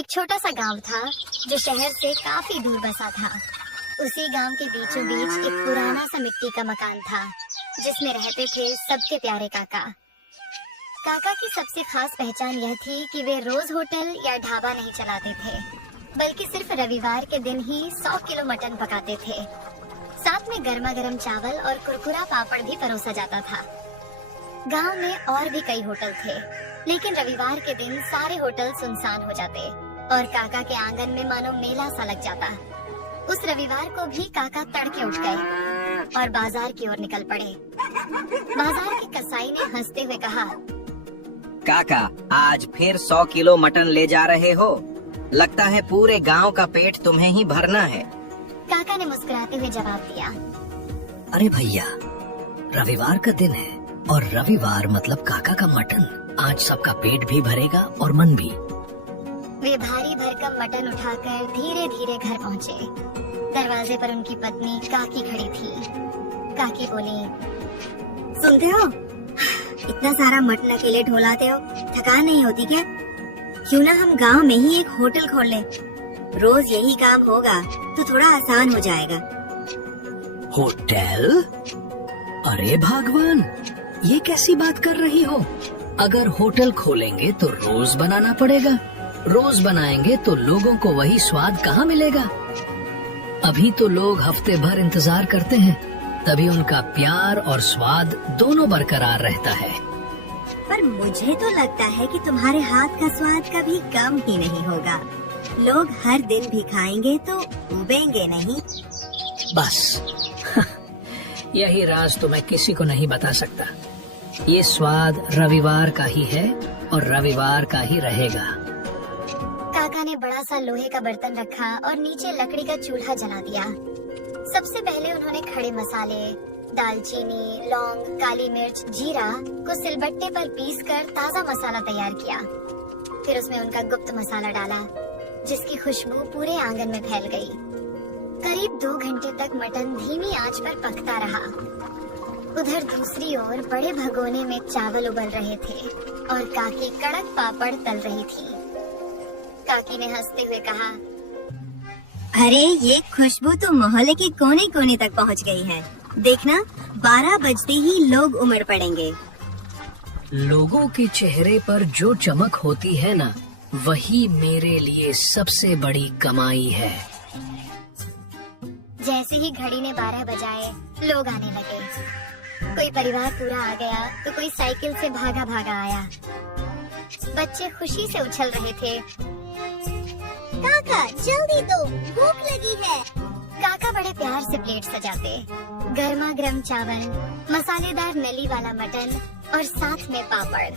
एक छोटा सा गांव था जो शहर से काफी दूर बसा था। उसी गांव के बीचों बीच एक पुराना सा मिट्टी का मकान था जिसमें रहते थे सबके प्यारे काका। काका की सबसे खास पहचान यह थी कि वे रोज होटल या ढाबा नहीं चलाते थे, बल्कि सिर्फ रविवार के दिन ही 100 किलो मटन पकाते थे। साथ में गर्मा गर्म चावल और कुरकुरा पापड़ भी परोसा जाता था। गांव में और भी कई होटल थे, लेकिन रविवार के दिन सारे होटल सुनसान हो जाते और काका के आंगन में मानो मेला सा लग जाता। उस रविवार को भी काका तड़के उठ गए और बाजार की ओर निकल पड़े। बाजार के कसाई ने हंसते हुए कहा, काका, आज फिर 100 किलो मटन ले जा रहे हो? लगता है पूरे गांव का पेट तुम्हें ही भरना है। काका ने मुस्कुराते हुए जवाब दिया, अरे भैया, रविवार का दिन है और रविवार मतलब काका का मटन। आज सबका पेट भी भरेगा और मन भी। वे भारी भरकम मटन उठाकर धीरे धीरे घर पहुँचे। दरवाजे पर उनकी पत्नी काकी खड़ी थी। काकी बोली, सुनते हो, इतना सारा मटन अकेले ढोलाते हो, थकान नहीं होती क्या? क्यों ना हम गांव में ही एक होटल खोल लें? रोज यही काम होगा तो थोड़ा आसान हो जाएगा। होटल? अरे भगवान, ये कैसी बात कर रही हो? अगर होटल खोलेंगे तो रोज बनाना पड़ेगा। रोज बनाएंगे तो लोगों को वही स्वाद कहाँ मिलेगा? अभी तो लोग हफ्ते भर इंतजार करते हैं, तभी उनका प्यार और स्वाद दोनों बरकरार रहता है। पर मुझे तो लगता है कि तुम्हारे हाथ का स्वाद कभी कम ही नहीं होगा। लोग हर दिन भी खाएंगे तो उबेंगे नहीं। बस यही राज तो मैं किसी को नहीं बता सकता। ये स्वाद रविवार का ही है और रविवार का ही रहेगा। काका ने बड़ा सा लोहे का बर्तन रखा और नीचे लकड़ी का चूल्हा जला दिया। सबसे पहले उन्होंने खड़े मसाले, दालचीनी, लौंग, काली मिर्च, जीरा को सिलबट्टे पर पीसकर ताजा मसाला तैयार किया। फिर उसमें उनका गुप्त मसाला डाला, जिसकी खुशबू पूरे आंगन में फैल गई। करीब 2 घंटे तक मटन धीमी आंच पर पकता रहा। उधर दूसरी ओर बड़े भगोने में चावल उबल रहे थे और काकी कड़क पापड़ तल रही थी। काकी ने हंसते हुए कहा, अरे ये खुशबू तो मोहल्ले के कोने कोने तक पहुंच गई है। देखना, 12 बजते ही लोग उमड़ पड़ेंगे। लोगों के चेहरे पर जो चमक होती है ना, वही मेरे लिए सबसे बड़ी कमाई है। जैसे ही घड़ी ने 12 बजाए, लोग आने लगे। कोई परिवार पूरा आ गया तो कोई साइकिल से भागा भागा आया। बच्चे खुशी से उछल रहे थे। काका जल्दी दो, भूख लगी है। काका बड़े प्यार से प्लेट सजाते। गर्मा गर्म चावल, मसालेदार नली वाला मटन और साथ में पापड़।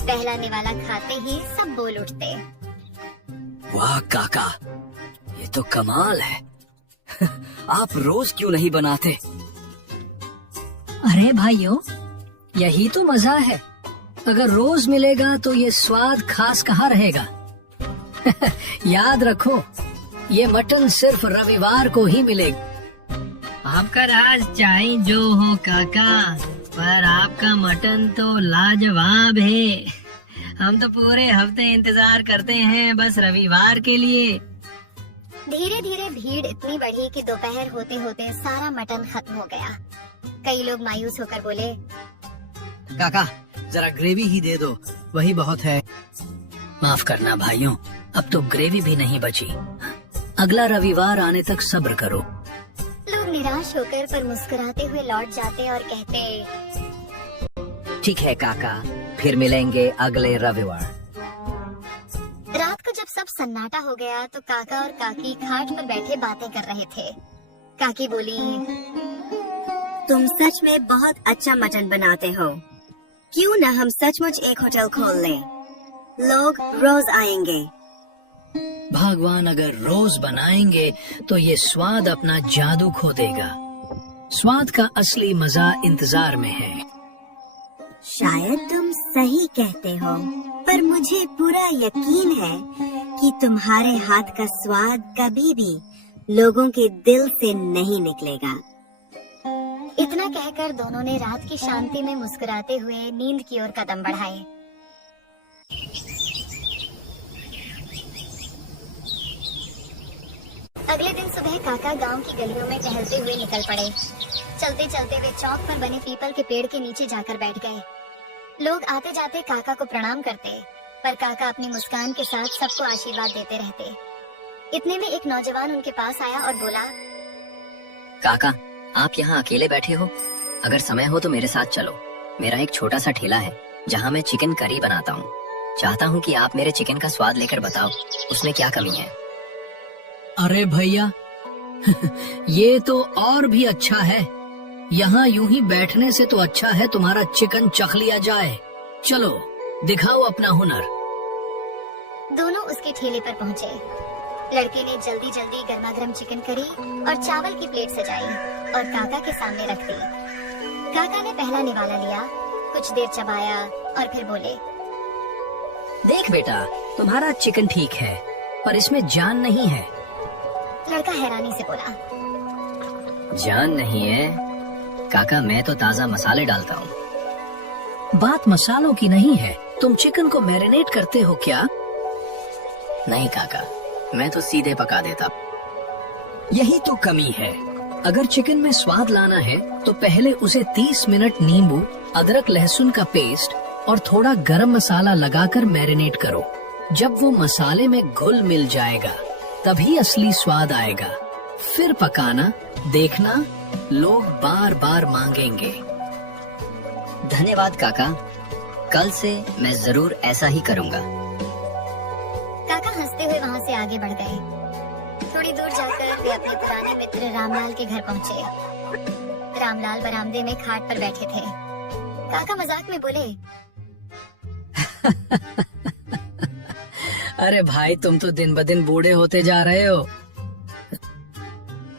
पहला निवाला खाते ही सब बोल उठते, वाह काका, ये तो कमाल है। आप रोज क्यों नहीं बनाते? अरे भाइयों, यही तो मजा है। अगर रोज मिलेगा तो ये स्वाद खास कहाँ रहेगा? याद रखो, ये मटन सिर्फ रविवार को ही मिलेगा। आपका राज चाहे जो हो काका, पर आपका मटन तो लाजवाब है। हम तो पूरे हफ्ते इंतजार करते हैं बस रविवार के लिए। धीरे धीरे भीड़ इतनी बढ़ी कि दोपहर होते होते सारा मटन खत्म हो गया। कई लोग मायूस होकर बोले, काका, जरा ग्रेवी ही दे दो, वही बहुत है। माफ करना भाइयों, अब तो ग्रेवी भी नहीं बची। अगला रविवार आने तक सब्र करो। लोग निराश होकर पर मुस्कुराते हुए लौट जाते और कहते, ठीक है काका, फिर मिलेंगे अगले रविवार। रात को जब सब सन्नाटा हो गया तो काका और काकी खाट पर बैठे बातें कर रहे थे। काकी बोली, तुम सच में बहुत अच्छा मटन बनाते हो। क्यों न हम सचमुच एक होटल खोल लें? लोग रोज आएंगे। भगवान अगर रोज बनाएंगे तो ये स्वाद अपना जादू खो देगा। स्वाद का असली मजा इंतजार में है। शायद तुम सही कहते हो, पर मुझे पूरा यकीन है कि तुम्हारे हाथ का स्वाद कभी भी लोगों के दिल से नहीं निकलेगा। इतना कहकर दोनों ने रात की शांति में मुस्कुराते हुए नींद की ओर कदम बढ़ाए। अगले दिन सुबह काका गांव की गलियों में टहलते हुए निकल पड़े। चलते चलते वे चौक पर बने पीपल के पेड़ के नीचे जाकर बैठ गए। लोग आते जाते काका को प्रणाम करते, पर काका अपनी मुस्कान के साथ सबको आशीर्वाद देते रहते। इतने में एक नौजवान उनके पास आया और बोला, काका, आप यहाँ अकेले बैठे हो? अगर समय हो तो मेरे साथ चलो। मेरा एक छोटा सा ठेला है जहाँ मैं चिकन करी बनाता हूँ। चाहता हूँ कि आप मेरे चिकन का स्वाद लेकर बताओ उसमें क्या कमी है। अरे भैया ये तो और भी अच्छा है। यहाँ यूं ही बैठने से तो अच्छा है तुम्हारा चिकन चख लिया जाए। चलो दिखाओ अपना हुनर। दोनों उसके ठेले पर पहुँचे। लड़के ने जल्दी जल्दी गर्मा-गर्म चिकन करी और चावल की प्लेट सजाई और काका के सामने रख दी। काका ने पहला निवाला लिया, कुछ देर चबाया और फिर बोले, देख बेटा, तुम्हारा चिकन ठीक है पर इसमें जान नहीं है। लड़का हैरानी से बोला, जान नहीं है काका, मैं तो ताजा मसाले डालता हूँ। बात मसालों की नहीं है, तुम चिकन को मैरिनेट करते हो क्या? नहीं काका, मैं तो सीधे पका देता। यही तो कमी है। अगर चिकन में स्वाद लाना है तो पहले उसे 30 मिनट नींबू, अदरक लहसुन का पेस्ट और थोड़ा गरम मसाला लगाकर मैरिनेट करो। जब वो मसाले में घुल मिल जाएगा तभी असली स्वाद आएगा। फिर पकाना, देखना लोग बार बार मांगेंगे। धन्यवाद काका, कल से मैं जरूर ऐसा ही करूँगा। काका हंसते हुए वहाँ से आगे बढ़ गए। थोड़ी दूर जाकर वे अपने पुराने मित्र रामलाल के घर पहुँचे। रामलाल बरामदे में खाट पर बैठे थे। काका मजाक में बोले, अरे भाई, तुम तो दिन ब दिन बूढ़े होते जा रहे हो।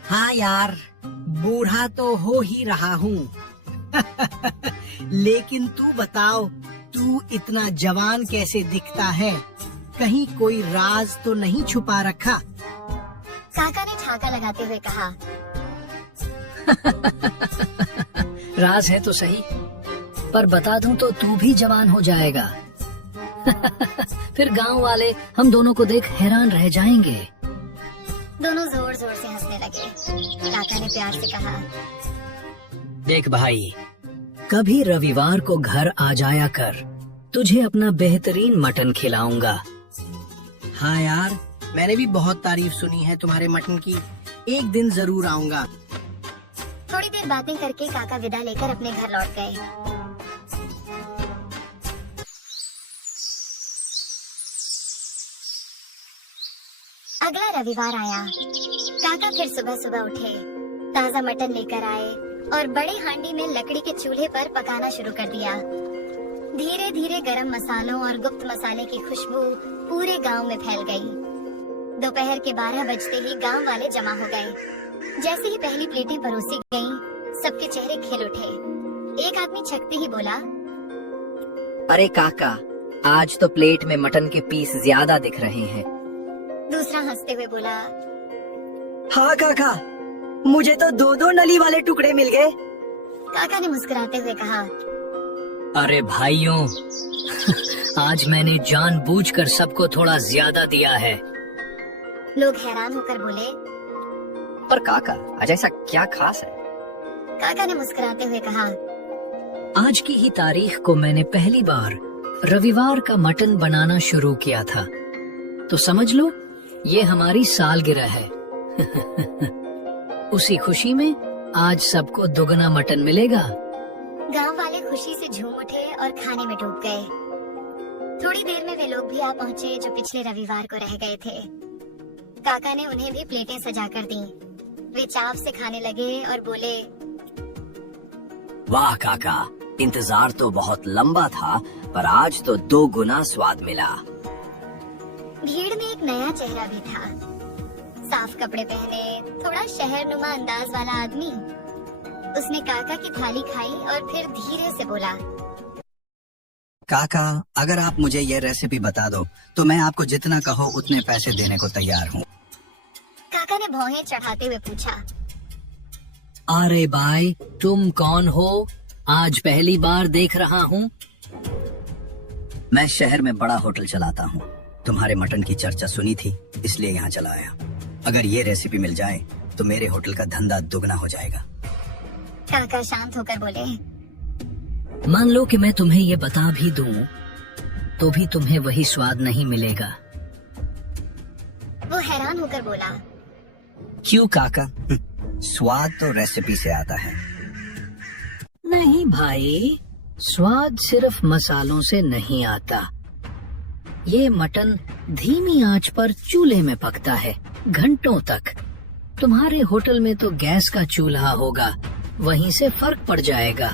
हाँ यार, बूढ़ा तो हो ही रहा हूँ। लेकिन तू बताओ, तू इतना जवान कैसे दिखता है? कहीं कोई राज तो नहीं छुपा रखा? काका ने ठाका लगाते हुए कहा, राज है तो सही, पर बता दूं तो तू भी जवान हो जाएगा। फिर गांव वाले हम दोनों को देख हैरान रह जाएंगे। दोनों जोर जोर से हंसने लगे। काका ने प्यार से कहा, देख भाई, कभी रविवार को घर आ जाया कर, तुझे अपना बेहतरीन मटन खिलाऊंगा। हाँ यार, मैंने भी बहुत तारीफ सुनी है तुम्हारे मटन की। एक दिन जरूर आऊंगा। थोड़ी देर बातें करके काका विदा लेकर अपने घर लौट गए। अगला रविवार आया। काका फिर सुबह सुबह उठे, ताजा मटन लेकर आए और बड़ी हांडी में लकड़ी के चूल्हे पर पकाना शुरू कर दिया। धीरे धीरे गरम मसालों और गुप्त मसाले की खुशबू पूरे गांव में फैल गई। दोपहर के 12 बजते ही गांव वाले जमा हो गए। जैसे ही पहली प्लेटें परोसी गईं, सबके चेहरे खिल उठे। एक आदमी छकते ही बोला, अरे काका, आज तो प्लेट में मटन के पीस ज्यादा दिख रहे हैं। दूसरा हंसते हुए बोला, हाँ काका, मुझे तो 2-2 नली वाले टुकड़े मिल गए। काका ने मुस्कुराते हुए कहा, अरे भाइयों, आज मैंने जानबूझकर सबको थोड़ा ज्यादा दिया है। लोग हैरान होकर बोले, पर काका, आज ऐसा क्या खास है? काका ने मुस्कुराते हुए कहा, आज की ही तारीख को मैंने पहली बार रविवार का मटन बनाना शुरू किया था, तो समझ लो ये हमारी सालगिरह है। उसी खुशी में आज सबको दुगना मटन मिलेगा। गांव वाले खुशी से झूम उठे और खाने में डूब गए। थोड़ी देर में वे लोग भी आ पहुँचे जो पिछले रविवार को रह गए थे। काका ने उन्हें भी प्लेटें सजाकर दी। वे चाव से खाने लगे और बोले, वाह काका, इंतजार तो बहुत लंबा था, पर आज तो 2 गुना स्वाद मिला। भीड़ में एक नया चेहरा भी था। साफ कपड़े पहने, थोड़ा शहरनुमा अंदाज वाला आदमी। उसने काका की थाली खाई और फिर धीरे से बोला, काका, अगर आप मुझे ये रेसिपी बता दो तो मैं आपको जितना कहो उतने पैसे देने को तैयार हूँ। काका ने भौहें चढ़ाते हुए पूछा, अरे भाई, तुम कौन हो? आज पहली बार देख रहा हूँ। मैं शहर में बड़ा होटल चलाता हूँ। तुम्हारे मटन की चर्चा सुनी थी, इसलिए यहाँ चला आया। अगर ये रेसिपी मिल जाए तो मेरे होटल का धंधा दुगना हो जाएगा। काका शांत होकर बोले। मान लो कि मैं तुम्हें ये बता भी दूं, तो भी तुम्हें वही स्वाद नहीं मिलेगा। वो हैरान होकर बोला। क्यों काका? स्वाद तो रेसिपी से आता है। नहीं भाई, स्वाद सिर्फ मसालों से नहीं आता। ये मटन धीमी आंच पर चूल्हे में पकता है घंटों तक। तुम्हारे होटल में तो गैस का चूल्हा होगा, वहीं से फर्क पड़ जाएगा।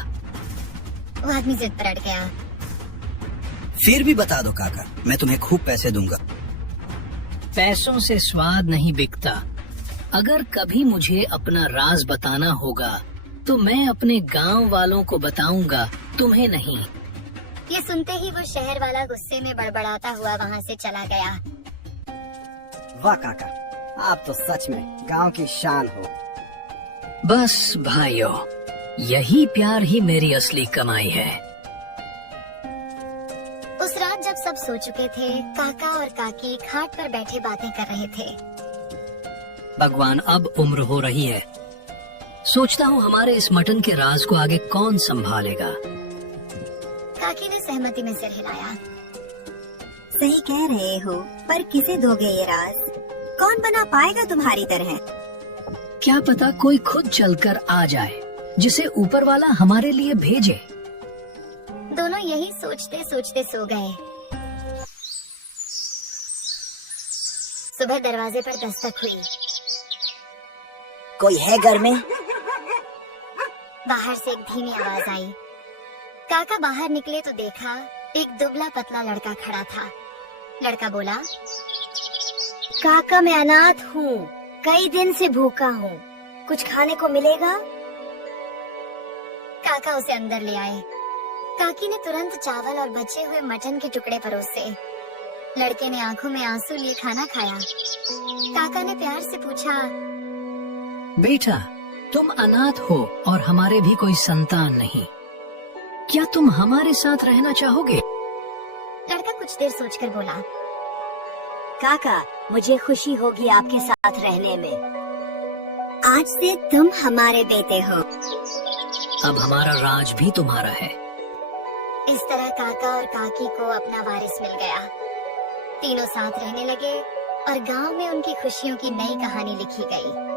वो आदमी जिद पर अड़ गया। फिर भी बता दो काका, मैं तुम्हें खूब पैसे दूंगा। पैसों से स्वाद नहीं बिकता। अगर कभी मुझे अपना राज बताना होगा तो मैं अपने गांव वालों को बताऊंगा, तुम्हें नहीं। ये सुनते ही वो शहर वाला गुस्से में बड़बड़ाता हुआ वहाँ से चला गया। वाह काका, आप तो सच में गांव की शान हो। बस भाइयों, यही प्यार ही मेरी असली कमाई है। उस रात जब सब सो चुके थे, काका और काकी खाट पर बैठे बातें कर रहे थे। भगवान, अब उम्र हो रही है। सोचता हूँ हमारे इस मटन के राज को आगे कौन संभालेगा। काकी ने सहमति में सिर हिलाया। सही कह रहे हो, पर किसे दोगे ये राज? कौन बना पाएगा तुम्हारी तरह? क्या पता कोई खुद चलकर आ जाए, जिसे ऊपर वाला हमारे लिए भेजे। दोनों यही सोचते सोचते सो गए। सुबह दरवाजे पर दस्तक हुई। कोई है घर में? बाहर से एक धीमी आवाज आई। काका बाहर निकले तो देखा एक दुबला पतला लड़का खड़ा था। लड़का बोला, काका, मैं अनाथ हूँ, कई दिन से भूखा हूँ, कुछ खाने को मिलेगा? काका उसे अंदर ले आए। काकी ने तुरंत चावल और बचे हुए मटन के टुकड़े परोसे। लड़के ने आंखों में आंसू लिए खाना खाया। काका ने प्यार से पूछा, बेटा, तुम अनाथ हो और हमारे भी कोई संतान नहीं, क्या तुम हमारे साथ रहना चाहोगे? लड़का कुछ देर सोचकर बोला, काका, मुझे खुशी होगी आपके साथ रहने में। आज से तुम हमारे बेटे हो। अब हमारा राज भी तुम्हारा है। इस तरह काका और काकी को अपना वारिस मिल गया। तीनों साथ रहने लगे और गांव में उनकी खुशियों की नई कहानी लिखी गई।